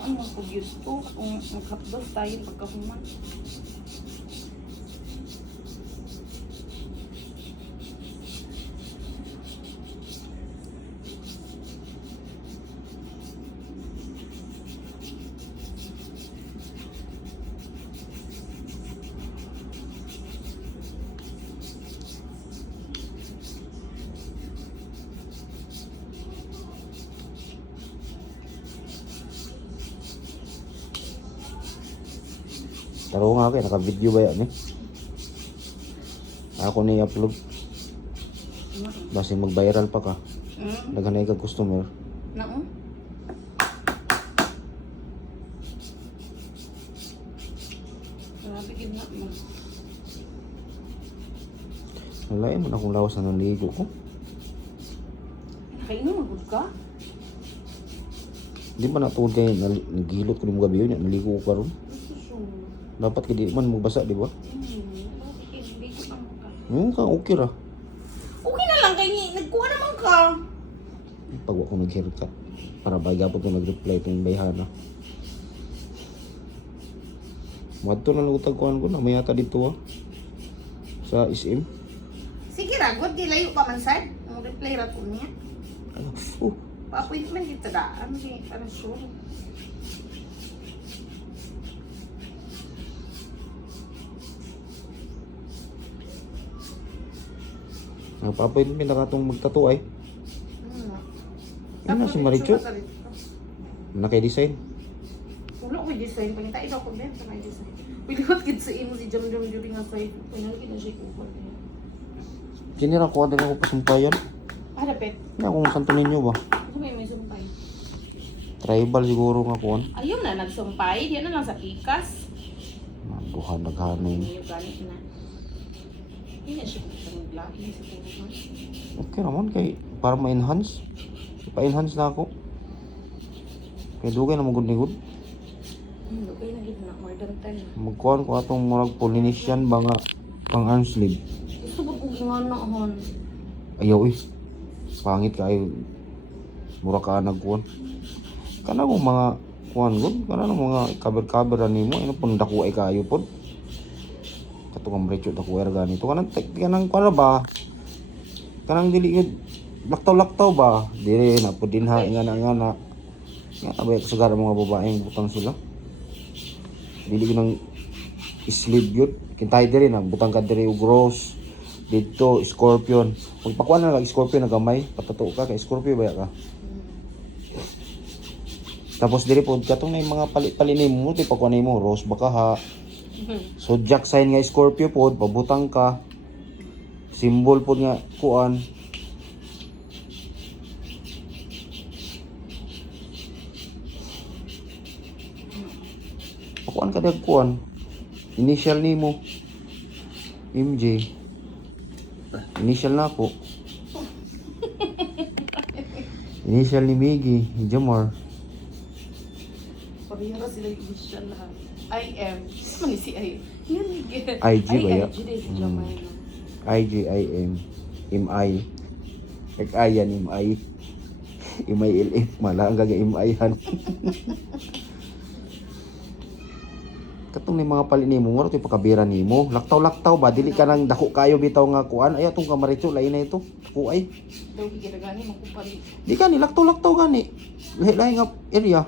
Ano ko gusto kung maghapdos tayo pagkahuman. Taro nga kayo, naka-video ba yan eh? Ako na i-upload. Basta mag-viral pa ka. Naghanay ka customer. Nao? Grabe gid na mo. Nalain mo na akong lawas na naligo ko. Nakainom magud ka? Di ba natuod kayo, nagilot ko ng gabi yun, naligo ko karon. Dapat ka di man magbasa, di ba? Hindi ko lang ka. Yung ka, okay ra. Okay na lang kay nagkuha naman ka. Pag ako nag-haircut, para bagapot ko nag-reply ito yung bayhana. Madto na lutag kuhan ko na, may yata dito sa SM. Sige ra, god di layo pa man sad. Ang reply ra ko niya. Ano? Pa-appointment dito daan di para sure. Nagpa-appointment na katong magtato ay. Ano si Maricho? Naka-design. Wala ko design, pangita ito ko din sa may design. Pili ko kid sa imo si Jam during nga side. Panalo kita siya ko. Sinira ko din ako pasumpayan. Para pet. Hindi akong santo ninyo ba? Ano may sumpay? Tribal siguro nga kuhan. Ayun na nagsumpay, diyan na lang sa pikas. Buhan naghanin. Yung ganit na. Hindi siya kung lagi sa tuwan. Okay naman kay para ma-enhance. Pa-enhance na ako. Kaya dugay na magud-nigud. Okay na gid na more than 10. Magkuhan ko atong murag Polynesian ba nga pang arm sleeve. Gusto ko kung nga noon. Ayaw eh. Pangit kayo. Mura ka nagkuhan. Kana mo mga kuhan gud, kana mga cover-cover nimo, ino pun dako ay kayo pod. Katong Maricho dako er ganito. Kanang kuan ba? Kanang dili gud laktaw-laktaw ba? Dili na pud dinha nga na. Nga abay kasagaran mga babaeng butang sila. Dili ko nang sleeve yun. Kintay diri na butang ka diri og rose. Dito scorpion. Pagpakuan na lang scorpion na gamay, patato ka kay scorpio ba ka. Tapos diri pod katong na mga palit-palit nimo, ti pakuan nimo rose baka ha. Zodiac sign nga Scorpio pod, pabutang ka. Symbol pod nga kuan. Pakuan ka dag kuan. Initial nimo. MJ. Initial na ako. Initial ni Miggy, Jamar. Pabiyara sila yung initial lahat. I am. Ano si I? Yun, IG ba ya? IG din si Jamay. IGIM. MI. Ayan, MI. MI LF. Mala ang gaga MI han. Katong ni mga pali nimo mo, ito pakabira nimo. Laktaw-laktaw ba? Dili ka nang dako kayo bitaw nga kuan. Ay, atong kamaricho, lain na ito. Dako ay. Daw gigiragani, magkupali. Di ka ni, laktaw-laktaw gani. Lahi-lahi nga area.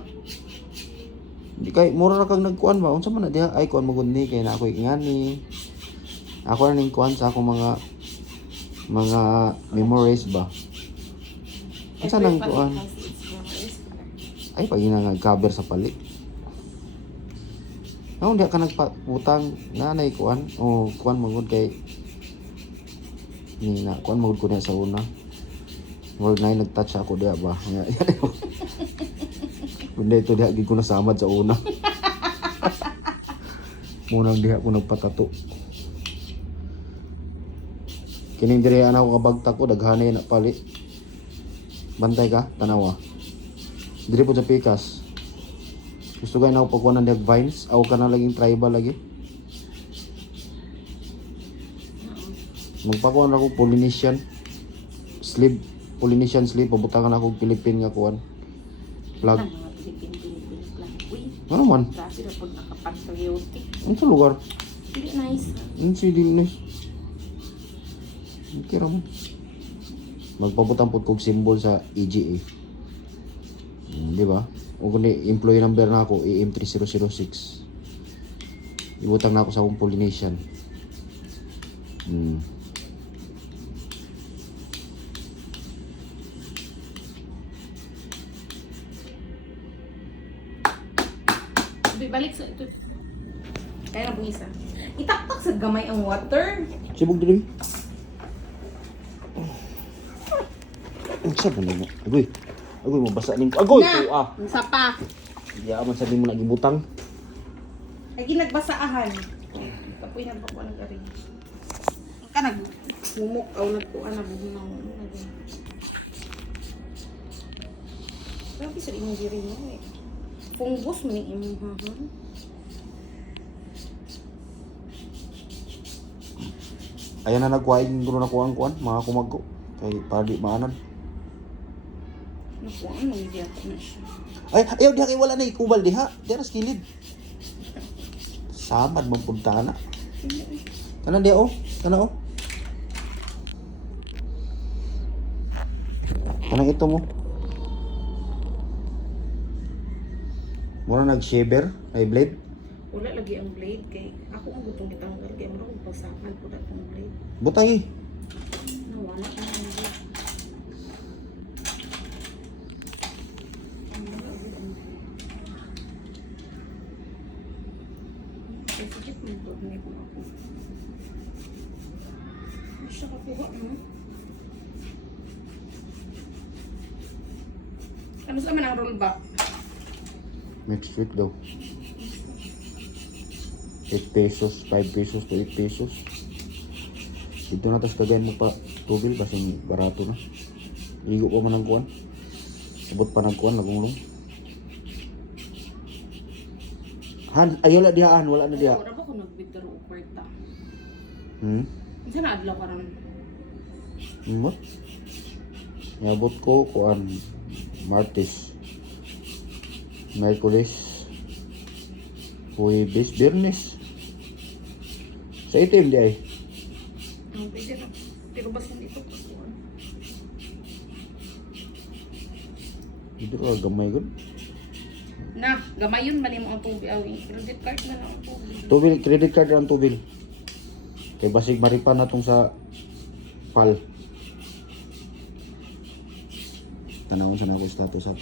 Di kay mura ra kang nagkuan ba? Unsa man na diha? Ay kuan magud ni kay na ako ingani. Ako na ning kuan sa akong mga memories ba. Unsa nang kuan? Ay pag nga cover sa palit. Naon di ka nagputang nanay kuan o kuan magud kay ni na kuan magud ko na sa una. Wala na nag-touch ako diha ba. Kundi ito diha gid ko nasamad sa una. Munang diha ko nagpatato. Kining diri ana ko kabagta ko daghanay na palit. Bantay ka tanawa. Diri po sa pikas. Gusto gay na ako pagkuha ng dag vines, aw ka na laging tribal lagi. Magpakuha na ako Polynesian sleeve, Polynesian sleeve, pabutangan ako Philippine nga kuan. Plug. Ano man? Kasi na po nakapag-patriotic. Ano sa lugar? Hindi nice. Ano si Dilnes? Okay raman. Magpabutang po kong symbol sa EGA. Di ba? O kundi employee number na ako, AM3006. Ibutang na ako sa akong Polynesian. Balik sa ito. Kaya na isa. Itaktak sa gamay ang water. Sibog din. Ang sabi mo. Agoy. Agoy, mabasa ning. Agoy! Na! Ang sapa. Hindi man sabi mo nagibutang. Lagi nagbasaahan. Kapoy na ba ko ng garing. Ka nagmumok aw nagkuan na buhunaw. Grabe sa imong diri mo eh. Fungus man yung imong hahon. Ayan na nagkuhain ko na kuhan mga kumagko. Kaya para di maanan. Nakuan mo hindi ako na siya. Ay, ayaw diha kay wala na ikubal diha. Diha na skilid. Samad man punta na. Kana diha oh. Kana oh. Kanang ito mo. Mura nag-shaver, ay blade. Wala lagi ang blade kay ako ang gutong gitanggal kay mura kung pasakan ko datong blade. Butangi. Nawala na ang blade. Sige, mag-dorme ko ako. Ano siya kakuha, no? Ano sa man ang rollback? Next week daw. 8 pesos, 5 pesos to 8 pesos. Dito na tas kagayan mo pa tubil kasi barato na. Igo pa man ang kuwan. Abot pa ng kuwan, nagungulong. Han, ayaw la dihaan, wala na diha. Wala ba ko nagbigdaro o kwarta? Hmm? Isa na adlaw ka rin. Mot? Iabot ko kuwan Martes, Merkulis, Huwebes, Biyernes. Sa itim di ay. Ang pwede na. Pero basta dito ko. Dito ka gamay gud. Na, gamayon man mo ang tubig. Credit card man ang tubig. Tubil, credit card ang tubil. Kay basig maripan na tong sa PAL. Tanawon sa nako status ato.